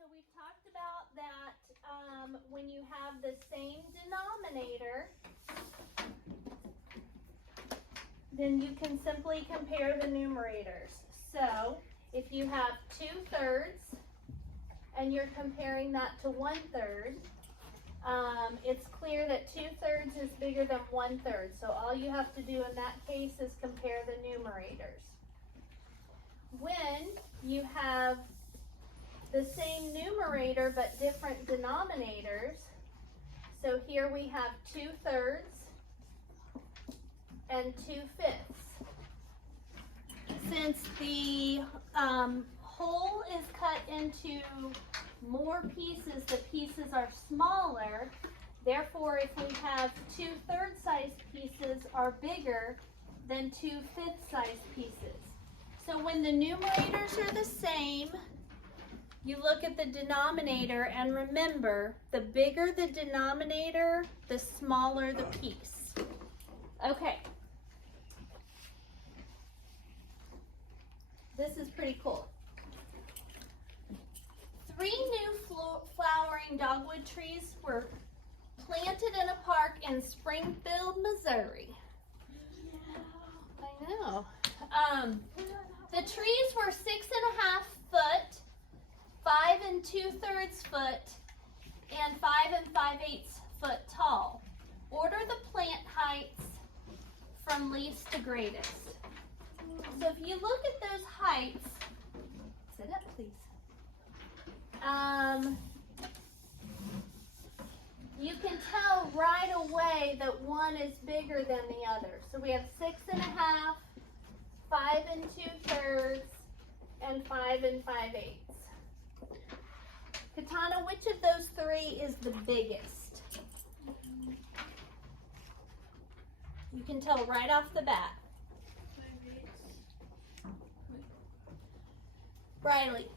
So we've talked about that when you have the same denominator, then you can simply compare the numerators. So if you have 2/3 and you're comparing that to 1/3, it's clear that 2/3 is bigger than 1/3. So all you have to do in that case is compare the numerators. When you have the same numerator but different denominators, so here we have 2/3 and 2/5. Since the whole is cut into more pieces, the pieces are smaller. Therefore, if we have 2/3 size pieces are bigger than 2/5 size pieces. So when the numerators are the same, you look at the denominator and remember, the bigger the denominator, the smaller the piece. Okay. This is pretty cool. 3 new flowering dogwood trees were planted in a park in Springfield, Missouri. I know. The trees were 6.5 foot, 5 2/3 foot, and 5 5/8 foot tall. Order the plant heights from least to greatest. So if you look at those heights, sit up please. You can tell right away that one is bigger than the other. So we have 6.5, 5 2/3, and 5 5/8. Katana, which of those 3 is the biggest? You can tell right off the bat. Riley.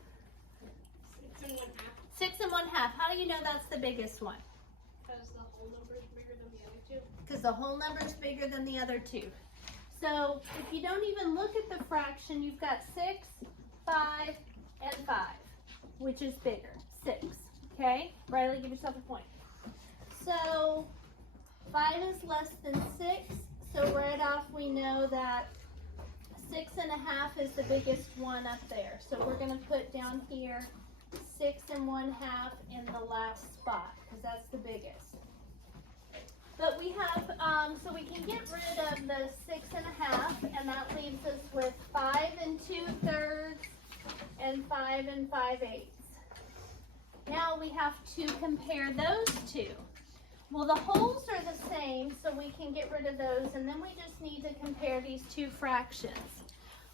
6 1/2. 6 1/2. How do you know that's the biggest one? Because the whole number is bigger than the other 2. Because the whole number is bigger than the other 2. So if you don't even look at the fraction, you've got 6, 5, and 5, which is bigger. 6. Okay? Riley, give yourself a point. So 5 is less than 6. So right off we know that 6.5 is the biggest one up there. So we're going to put down here 6 1/2 in the last spot because that's the biggest. But we have, so we can get rid of the 6.5, and that leaves us with 5 2/3 and 5 5/8. Now we have to compare those two. Well, the wholes are the same, so we can get rid of those, and then we just need to compare these 2 fractions.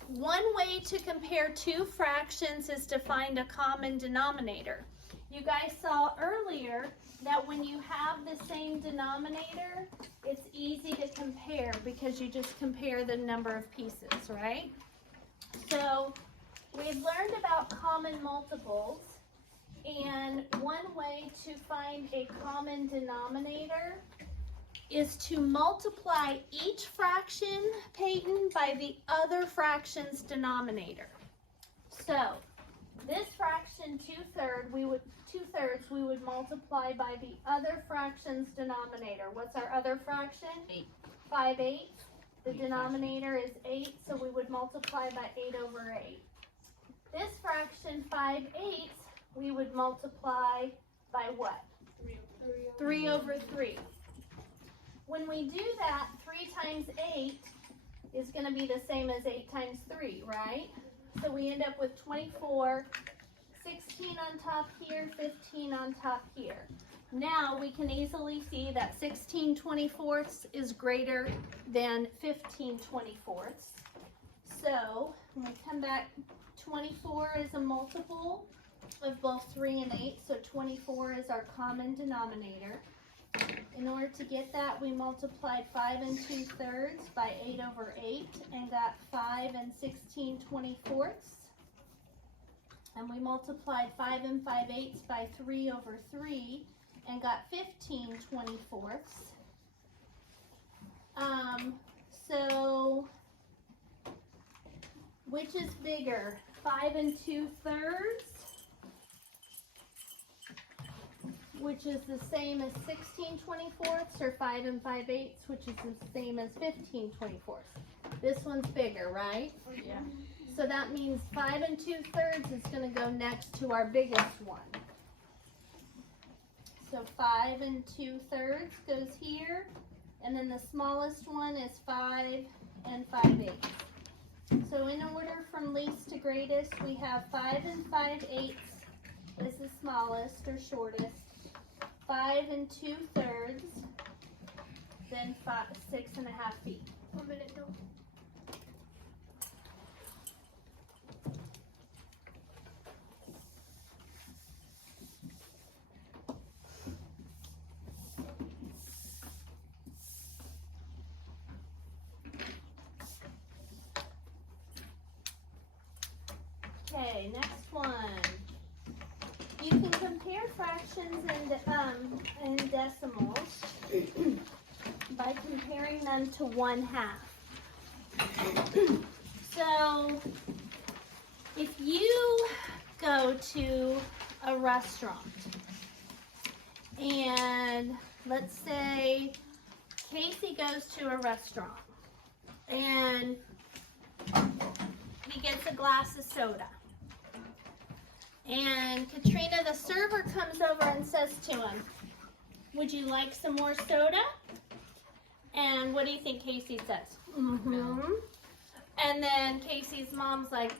One way to compare 2 fractions is to find a common denominator. You guys saw earlier that when you have the same denominator, it's easy to compare because you just compare the number of pieces, right? So we've learned about common multiples, and one way to find a common denominator is to multiply each fraction, Peyton, by the other fraction's denominator. So this fraction 2/3 we would multiply by the other fraction's denominator. What's our other fraction? 8. 5/8. The denominator is 8, so we would multiply by 8/8. This fraction 5/8 we would multiply by what? 3/3. When we do that, 3 times 8 is going to be the same as 8 times 3, right? So we end up with 24, 16 on top here, 15 on top here. Now we can easily see that 16 24ths is greater than 15 24ths. So when we come back, 24 is a multiple of both 3 and 8, so 24 is our common denominator. In order to get that, we multiplied 5 2/3 by 8/8 and got 5 16 24ths. And we multiplied 5 5/8 by 3/3 and got 15 24ths. So which is bigger, 5 2/3 which is the same as 16/24ths, or 5 5/8, which is the same as 15/24ths. This one's bigger, right? Yeah. So that means 5 2/3 is going to go next to our biggest one. So 5 2/3 goes here, and then the smallest one is 5 5/8. So in order from least to greatest, we have 5 5/8 is the smallest or shortest, 5 2/3, then 6 1/2 feet. 1 minute though. Okay, next one. You can compare fractions and decimals by comparing them to 1/2. So, if you go to a restaurant and let's say Casey goes to a restaurant and he gets a glass of soda. And Katrina, the server, comes over and says to him, "Would you like some more soda?" And what do you think Casey says? Mm-hmm. And then Casey's mom's like,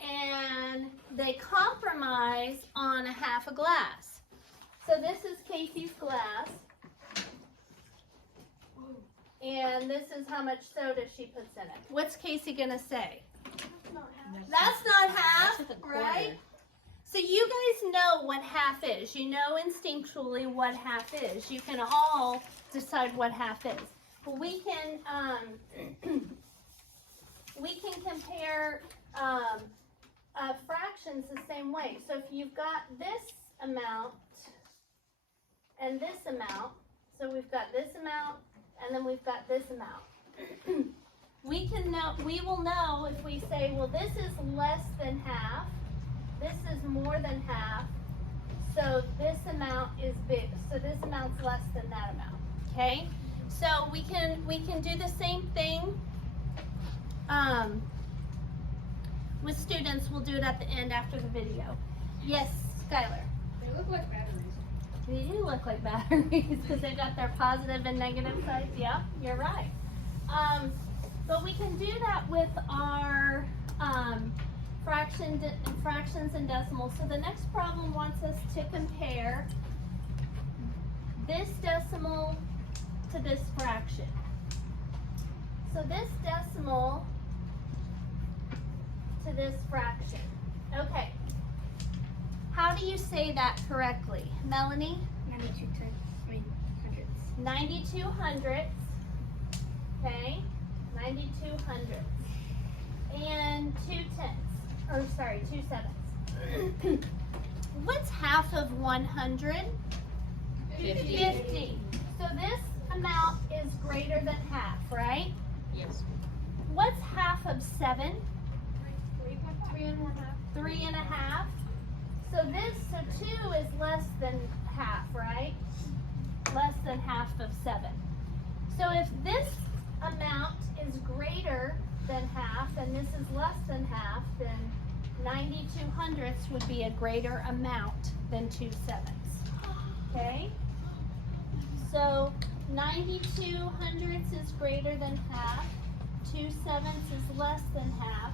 And they compromise on a 1/2 glass. So this is Casey's glass. And this is how much soda she puts in it. What's Casey gonna say? That's not half, right? So you guys know what 1/2 is. You know instinctually what 1/2 is. You can all decide what 1/2 is. But we can compare fractions the same way. So if you've got this amount and this amount, so we've got this amount and then we've got this amount. We will know if we say, well, this is less than half, this is more than half, so this amount is big, so this amount's less than that amount, okay? So we can do the same thing with students. We'll do it at the end after the video. Yes, Skylar? They look like batteries. They do look like batteries because they've got their positive and negative sides. Yeah, you're right. But we can do that with our fractions and decimals. So the next problem wants us to compare this decimal to this fraction. So this decimal to this fraction. Okay. How do you say that correctly? Melanie? 92 hundredths. Okay. 92 hundredths. And 2 sevenths. What's half of 100? 50. So this amount is greater than half, right? Yes. What's half of 7? 3.5. 3 1/2. So 2 is less than half, right? Less than half of 7. So if this amount is greater than half and this is less than half, then 92 hundredths would be a greater amount than 2 sevenths. Okay? So 92 hundredths is greater than half. 2 sevenths is less than half.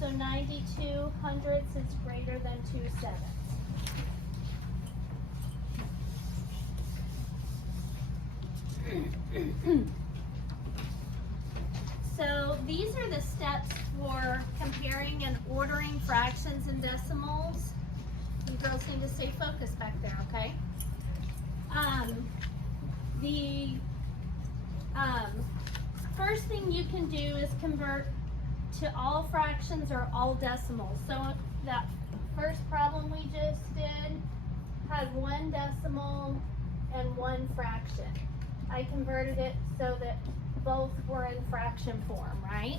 So 92 hundredths is greater than 2 sevenths. So these are the steps for comparing and ordering fractions and decimals. You girls need to stay focused back there, okay? The first thing you can do is convert to all fractions or all decimals. So that first problem we just did had 1 decimal and 1 fraction. I converted it so that both were in fraction form, right?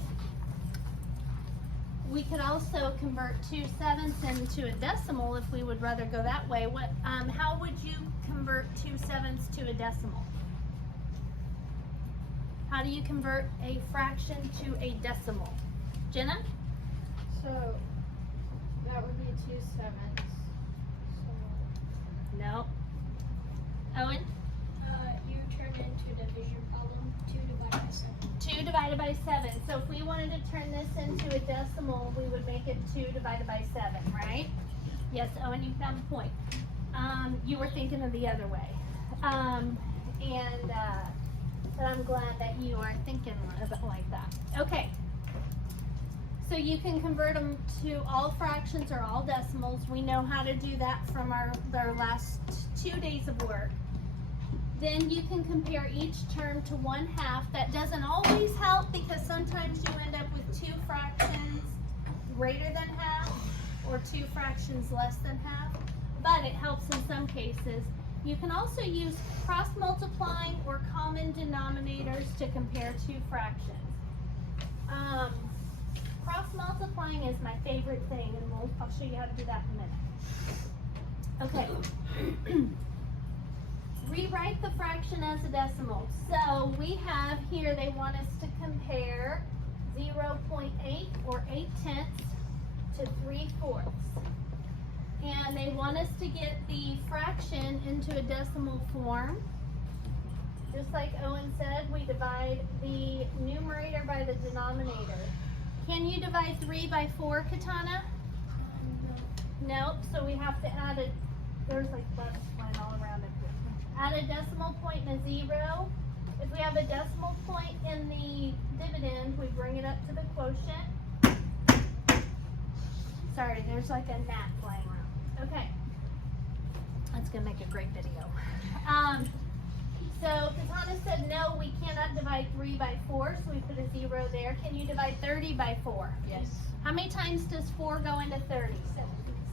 We could also convert 2/7 into a decimal if we would rather go that way. How would you convert 2/7 to a decimal? How do you convert a fraction to a decimal? Jenna? So that would be 2/7. No. Owen? You turn it into a division problem. 2 divided by 7. 2 divided by 7. So if we wanted to turn this into a decimal, we would make it 2 divided by 7, right? Yes, Owen, you found the point. You were thinking of the other way. But I'm glad that you are thinking of it like that. Okay. So you can convert them to all fractions or all decimals. We know how to do that from our last 2 days of work. Then you can compare each term to 1/2. That doesn't always help because sometimes you end up with 2 fractions greater than half or 2 fractions less than half, but it helps in some cases. You can also use cross multiplying or common denominators to compare 2 fractions. Cross multiplying is my favorite thing, and I'll show you how to do that in a minute. Okay. Rewrite the fraction as a decimal. So we have here, they want us to compare 0.8 or 8/10 to 3/4. And they want us to get the fraction into a decimal form. Just like Owen said, we divide the numerator by the denominator. Can you divide 3 by 4, Katana? Nope, so we have to add there's like bugs flying all around it. Add a decimal point and a 0. If we have a decimal point in the dividend, we bring it up to the quotient. Sorry, there's like a gnat flying around. Okay. That's gonna make a great video. So Katana said no, we cannot divide 3 by 4, so we put a 0 there. Can you divide 30 by 4? Yes. How many times does 4 go into 30?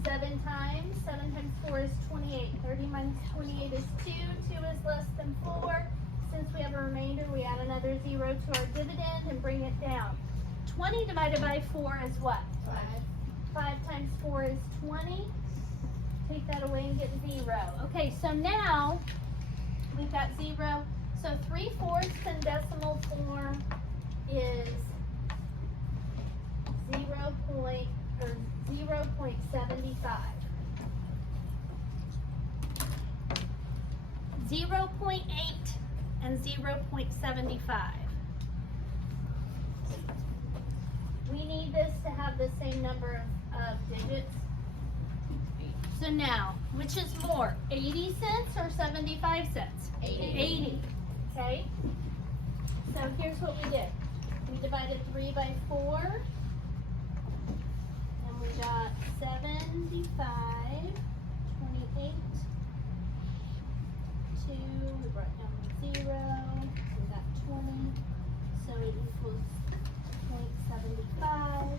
7 times. 7 times 4 is 28. 30 minus 28 is 2. 2 is less than 4. Since we have a remainder, we add another 0 to our dividend and bring it down. 20 divided by 4 is what? 5. 5 times 4 is 20. Take that away and get 0. Okay, so now we've got 0. So 3/4 in decimal form is 0.75. 0.8 and 0.75. We need this to have the same number of digits. So now, which is more, 80 cents or 75 cents? 80. Okay? So here's what we did. We divided 3 by 4. And we got 75, 28, 2, we brought down the 0, we got 20, so it equals 0.75.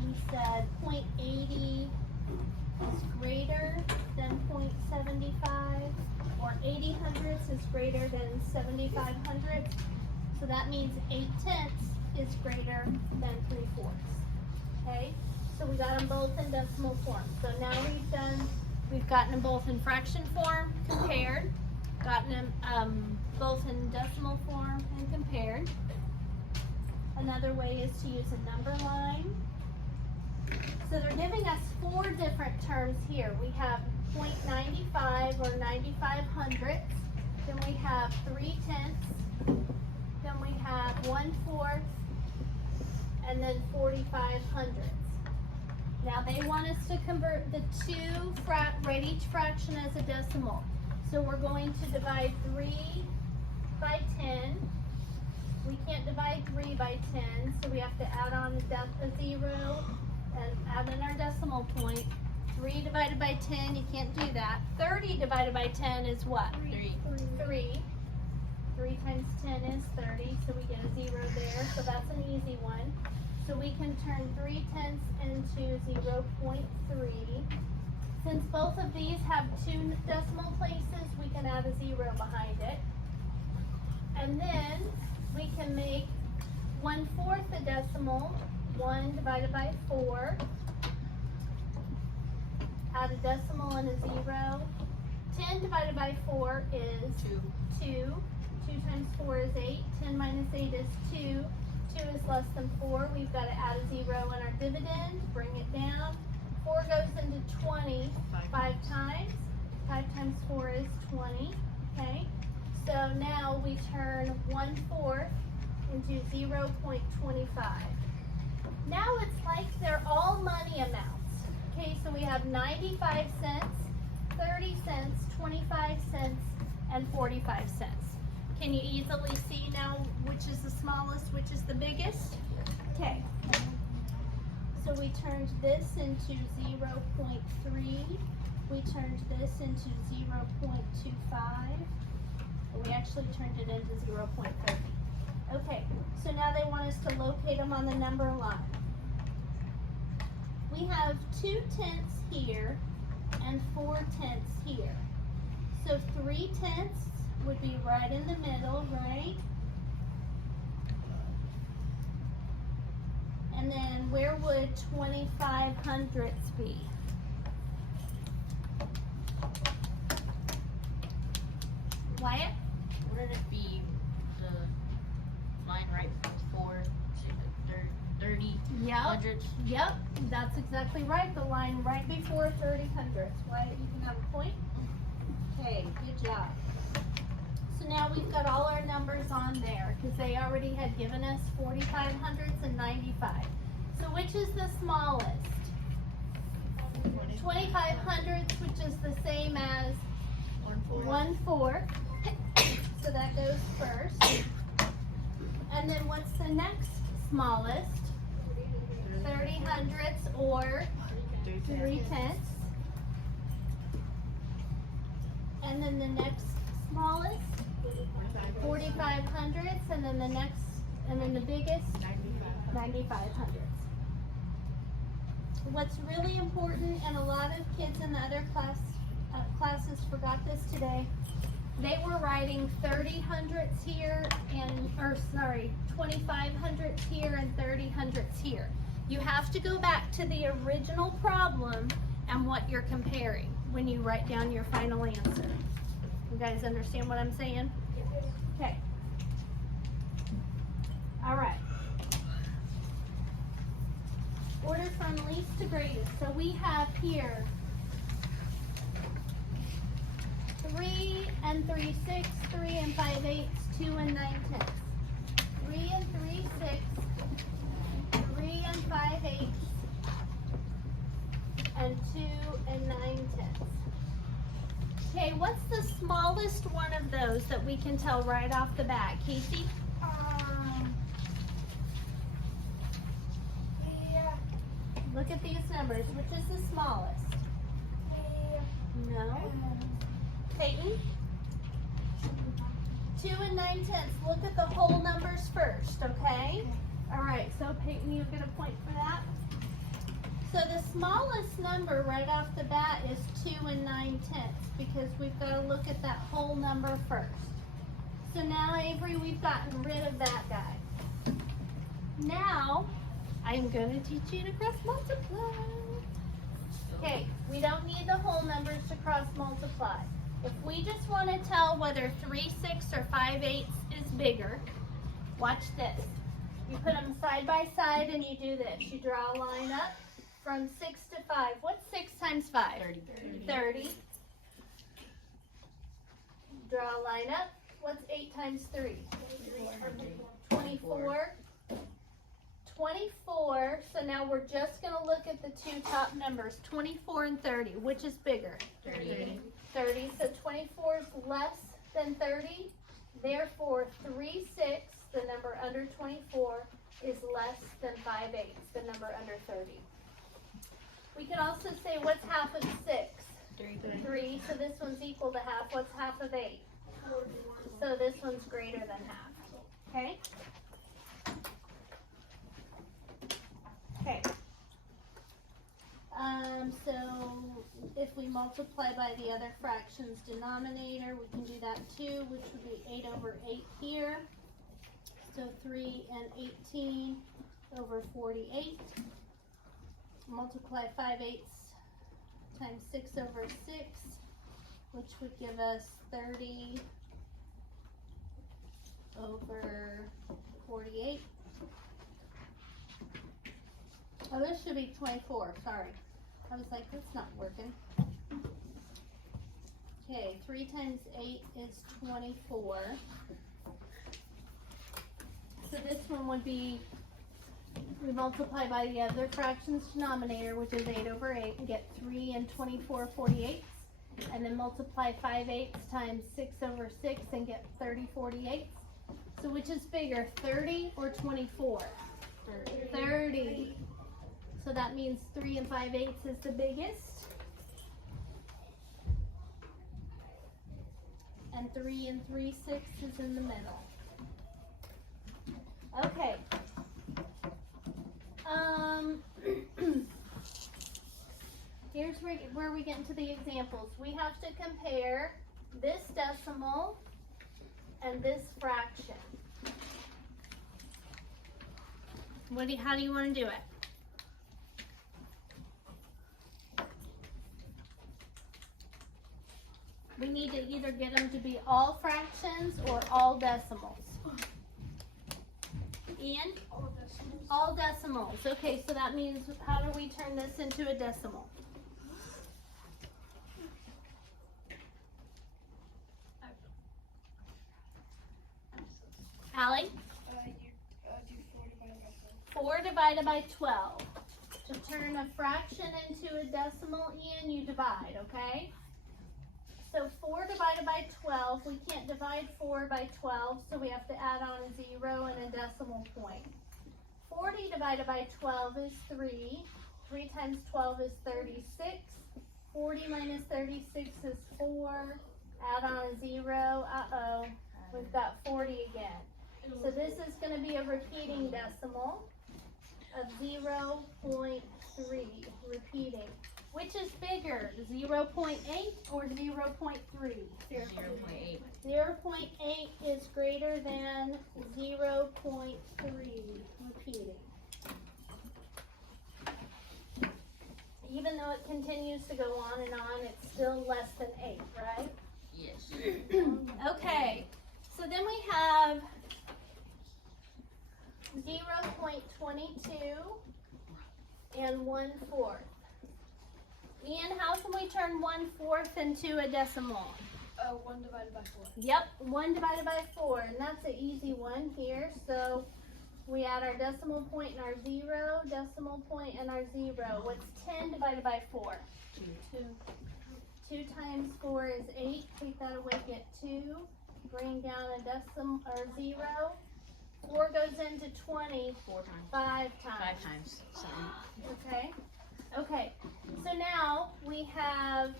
We said 0.80 is greater than 0.75, or 80 hundredths is greater than 75 hundredths. So that means 8/10 is greater than 3/4. Okay, so we got them both in decimal form. So now we've gotten them both in fraction form, compared, gotten them both in decimal form and compared. Another way is to use a number line. So they're giving us 4 different terms here. We have 0.95 or 95 hundredths. Then we have 3/10. Then we have 1/4. And then 45 hundredths. Now they want us to convert the write each fraction as a decimal. So we're going to divide 3 by 10. We can't divide 3 by 10, so we have to add on a 0 and add in our decimal point. 3 divided by 10, you can't do that. 30 divided by 10 is what? 3. 3. 3 times 10 is 30, so we get a 0 there, so that's an easy one. So we can turn 3/10 into 0.3. Since both of these have 2 decimal places, we can add a 0 behind it. And then we can make 1/4 a decimal 1 divided by 4. Add a decimal and a 0. 10 divided by 4 is 2. 2 times 4 is 8. 10 minus 8 is 2. 2 is less than 4. We've got to add a 0 in our dividend. Bring it down. 4 goes into 20 5 times. 5 times 4 is 20. Okay? So now we turn 1/4 into 0.25. Now it's like they're all money amounts. Okay, so we have 95 cents, 30 cents, 25 cents, and 45 cents. Can you easily see now which is the smallest, which is the biggest? Okay. So we turned this into 0.3. We turned this into 0.25. We actually turned it into 0.30. Okay, so now they want us to locate them on the number line. We have 2/10 here and 4/10 here. So 3/10 would be right in the middle, right? And then where would 25/100 be? Wyatt? Wouldn't it be the line right before 30 Yep. hundredths? Yep, that's exactly right. The line right before 30 hundredths. Wyatt, you can have a point. Okay, good job. So now we've got all our numbers on there because they already had given us 45 hundredths and 95. So which is the smallest? 25 hundredths, which is the same as 1/4. So that goes first. And then what's the next smallest? 30 hundredths or 3/10. And then the next smallest? 45 hundredths. And then the next, and then the biggest? 95 hundredths. What's really important, and a lot of kids in the other classes forgot this today, they were writing 30 hundredths here and, 25 hundredths here and 30 hundredths here. You have to go back to the original problem and what you're comparing when you write down your final answer. You guys understand what I'm saying? Okay. All right. Order from least to greatest. So we have here 3 and 3/6, 3 and 5/8, 2 and 9/10. 3 and 3/6, 3 and 5/8, and 2 and 9/10. Okay, what's the smallest one of those that we can tell right off the bat? Casey? Look at these numbers. Which is the smallest? No. Peyton? 2 and 9/10. Look at the whole numbers first, okay? All right, so Peyton, you get a point for that. So the smallest number right off the bat is 2 and 9/10 because we've got to look at that whole number first. So now, Avery, we've gotten rid of that guy. Now, I'm going to teach you to cross multiply. Okay, we don't need the whole numbers to cross multiply. If we just want to tell whether 3/6 or 5/8 is bigger, watch this. You put them side by side and you do this. You draw a line up from 6 to 5. What's 6 times 5? 30. Draw a line up. What's 8 times 3? 24. 24, so now we're just going to look at the two top numbers, 24 and 30. Which is bigger? 30. So 24 is less than 30. Therefore, 3/6, the number under 24, is less than 5/8, the number under 30. We could also say, what's half of 6? 3. So this one's equal to half. What's half of 8? So this one's greater than half. Okay? Okay. So if we multiply by the other fractions denominator, we can do that too, which would be 8 over 8 here. So 3 and 18 over 48. Multiply 5/8 times 6 over 6, which would give us 30 over 48. Oh, this should be 24, sorry. I was like, that's not working. Okay, 3 times 8 is 24. So this one would be, we multiply by the other fraction's denominator, which is 8 over 8, and get 3 and 24 48ths. And then multiply 5/8 times 6 over 6 and get 30 48ths. So which is bigger, 30 or 24? 30. So that means 3 and 5/8 is the biggest. And 3 and 3/6 is in the middle. Okay. Here's where we get into the examples. We have to compare this decimal and this fraction. How do you want to do it? We need to either get them to be all fractions or all decimals. Ian? All decimals. Okay, so that means, how do we turn this into a decimal? Allie? You do 4 divided by 12. 4 divided by 12. To turn a fraction into a decimal, Ian, you divide, okay? So 4 divided by 12, we can't divide 4 by 12, so we have to add on a 0 and a decimal point. 40 divided by 12 is 3. 3 times 12 is 36. 40 minus 36 is 4. Add on a 0. Uh-oh. We've got 40 again. So this is going to be a repeating decimal of 0.3. Repeating. Which is bigger, 0.8 or 0.3? 0.8. 0.8 is greater than 0.3. Repeating. Even though it continues to go on and on, it's still less than 8, right? Yes. Okay, so then we have 0.22 and 1/4. Ian, how can we turn 1/4 into a decimal? 1 divided by 4. Yep, 1 divided by 4, and that's an easy one here. So we add our decimal point and our 0, decimal point and our 0. What's 10 divided by 4? 2. 2 times 4 is 8. Take that away, get 2. Bring down a decimal or 0. 4 goes into 20. 4 times. 5 times. 5 times. Sorry. Okay. Okay. So now we have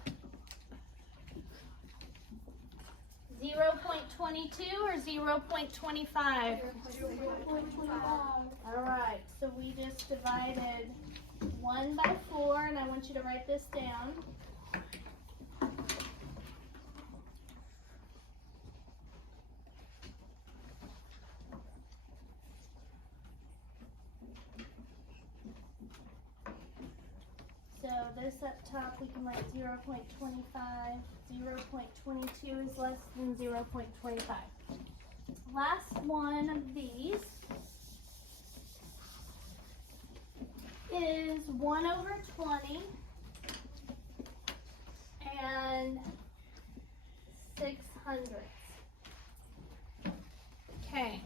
0.22 or 0.25? 0.25. All right. So we just divided 1 by 4, and I want you to write this down. So this up top, we can write 0.25. 0.22 is less than 0.25. Last one of these is 1 over 20 and 6/100. Okay.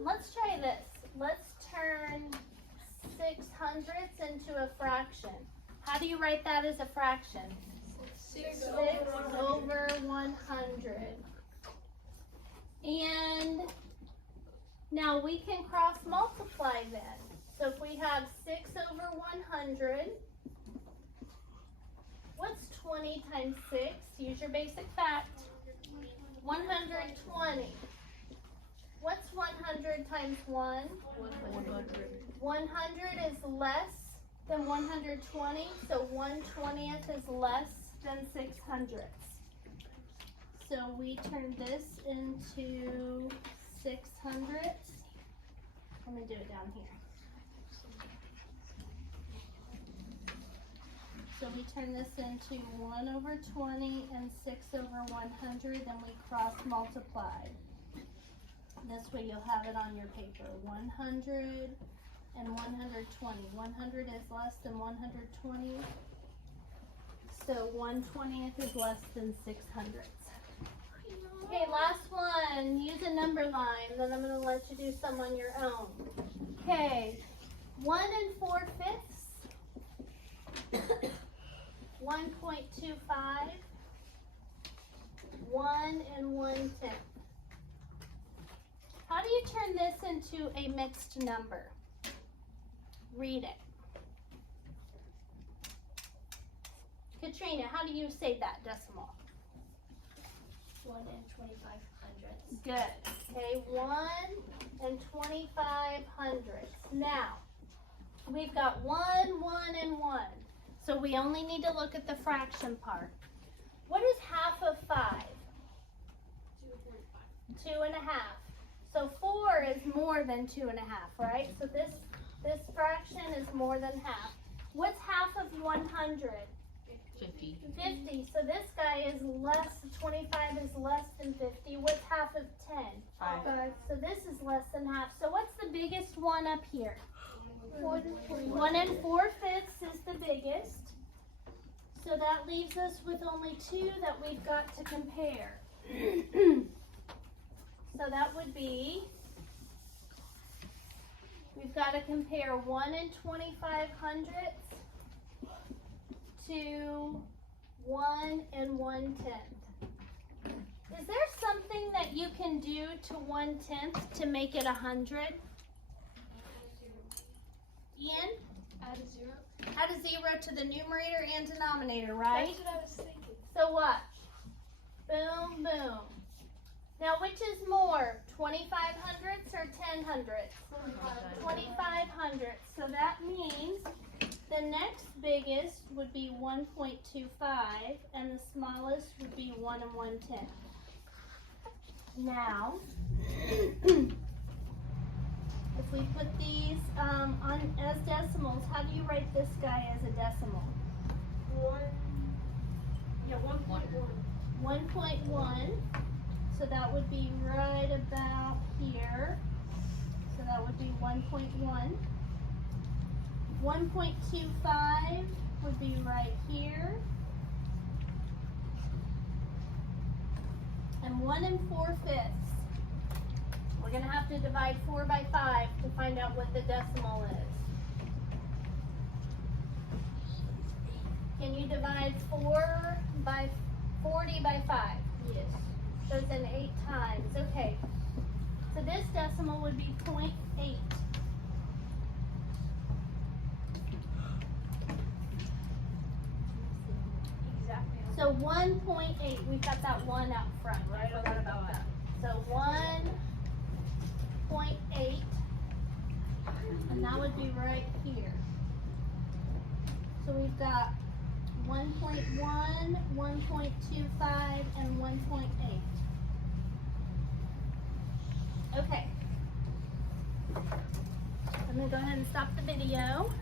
Let's try this. Let's turn 6/100 into a fraction. How do you write that as a fraction? 6 over 100. And now we can cross multiply then. So if we have 6 over 100, what's 20 times 6? Use your basic fact. 120. What's 100 times 1? 100. 100 is less than 120, so 1/20th is less than 6/100. So we turn this into 6/100. Let me do it down here. So we turn this into 1/20 and 6/100, and we cross multiply. This way you'll have it on your paper. 100 and 120. 100 is less than 120. So 1/20th is less than 6/100. Okay, last one. Use a number line. Then I'm going to let you do some on your own. Okay, 1 4/5. 1.25. 1 1/10. How do you turn this into a mixed number? Read it. Katrina, how do you say that decimal? 1 25/100. Good. Okay, 1 25/100. Now, we've got 1, 1, and 1. So we only need to look at the fraction part. What is half of 5? 2.5. So 4 is more than 2.5, right? So this fraction is more than half. What's half of 100? 50. 50. So this guy is less, 25 is less than 50. What's half of 10? 5. So this is less than half. So what's the biggest one up here? 1 4/5 is the biggest. So that leaves us with only 2 that we've got to compare. So that would be, we've got to compare 1 25/100 to 1 1/10. Is there something that you can do to 1/10 to make it 100? Ian? Add a 0. Add a 0 to the numerator and denominator, right? That's what I was thinking. So watch. Boom, boom. Now which is more, 25/100 or 10/100? 25/100. So that means the next biggest would be 1.25 and the smallest would be 1 1/10. Now, if we put these on as decimals, how do you write this guy as a decimal? 1.1. 1.1. So that would be right about here. So that would be 1.1. 1.25 would be right here. And 1 4/5. We're going to have to divide 4 by 5 to find out what the decimal is. Can you divide 40 by 5? Yes. So it's in 8 times. Okay. So this decimal would be 0.8. Exactly. So 1.8. We've got that 1 out front, right? I forgot about that. So 1.8. And that would be right here. So we've got 1.1, 1.25, and 1.8. Okay. I'm going to go ahead and stop the video.